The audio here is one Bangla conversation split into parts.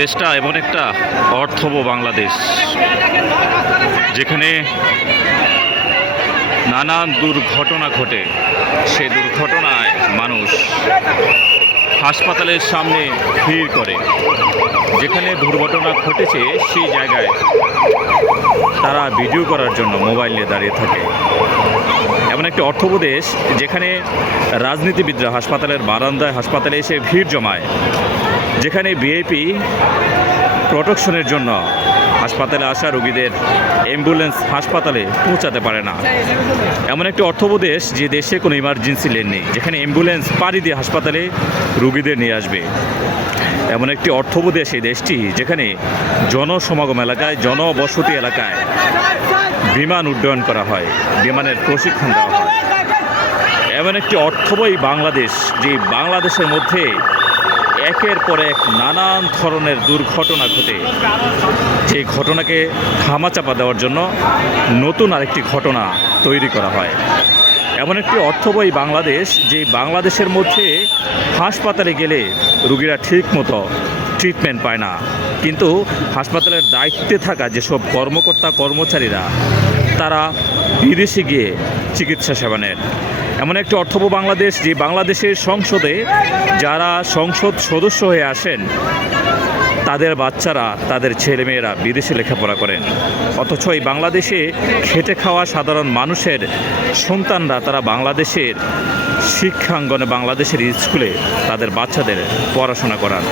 দেশটা এমন একটা অর্থবহ বাংলাদেশ, যেখানে নানান দুর্ঘটনা ঘটে। সেই দুর্ঘটনায় মানুষ হাসপাতালের সামনে ভিড় করে। যেখানে দুর্ঘটনা ঘটেছে সেই জায়গায় তারা ভিডিও করার জন্য মোবাইল নিয়ে দাঁড়িয়ে থাকে। এমন একটি অর্থবহ দেশ যেখানে রাজনীতিবিদরা হাসপাতালের বারান্দায় হাসপাতালে এসে ভিড় জমায়, যেখানে ভিআইপি প্রোটেকশনের জন্য হাসপাতালে আসা রোগীদের অ্যাম্বুলেন্স হাসপাতালে পৌঁছাতে পারে না। এমন একটি অর্থবহ দেশ যে দেশে কোনো ইমার্জেন্সি লেন নেই, যেখানে অ্যাম্বুলেন্স পাড়ি দিয়ে হাসপাতালে রোগীদের নিয়ে আসবে। এমন একটি অর্থবহ দেশ এই দেশটি, যেখানে জনসমাগম এলাকায়, জনবসতি এলাকায় বিমান উড্ডয়ন করা হয়, বিমানের প্রশিক্ষণ দেওয়া হয়। এমন একটি অর্থবহ বাংলাদেশ, যে বাংলাদেশের মধ্যে একের পর এক নানান ধরনের দুর্ঘটনা ঘটে। যে ঘটনাকে ধামাচাপা দেওয়ার জন্য নতুন আরেকটি ঘটনা তৈরি করা হয়। এমন একটি অর্থবহ বাংলাদেশ, যে বাংলাদেশের মধ্যে হাসপাতালে গেলে রোগীরা ঠিক মতো ট্রিটমেন্ট পায় না, কিন্তু হাসপাতালের দায়িত্বে থাকা যেসব কর্মকর্তা কর্মচারীরা তারা বিদেশে গিয়ে চিকিৎসা সেবা নেন। এমন একটি অর্থবহ বাংলাদেশ, যে বাংলাদেশের সংসদে যারা সংসদ সদস্য হয়ে আসেন তাদের বাচ্চারা, তাদের ছেলেমেয়েরা বিদেশে লেখাপড়া করেন, অথচ এই বাংলাদেশে খেটে খাওয়া সাধারণ মানুষের সন্তানরা তারা বাংলাদেশের শিক্ষাঙ্গনে, বাংলাদেশের স্কুলে তাদের বাচ্চাদের পড়াশোনা করান।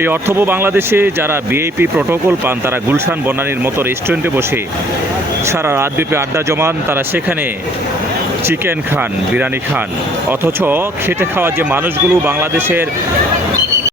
এই অর্থবহ বাংলাদেশে যারা ভিআইপি প্রোটোকল পান, তারা গুলশান বনানীর মতো রেস্টুরেন্টে বসে সারা রাতব্যাপী আড্ডা জমান, তারা সেখানে চিকেন খান, বিরিয়ানি খান, অথচ খেটে খাওয়া যে মানুষগুলো বাংলাদেশের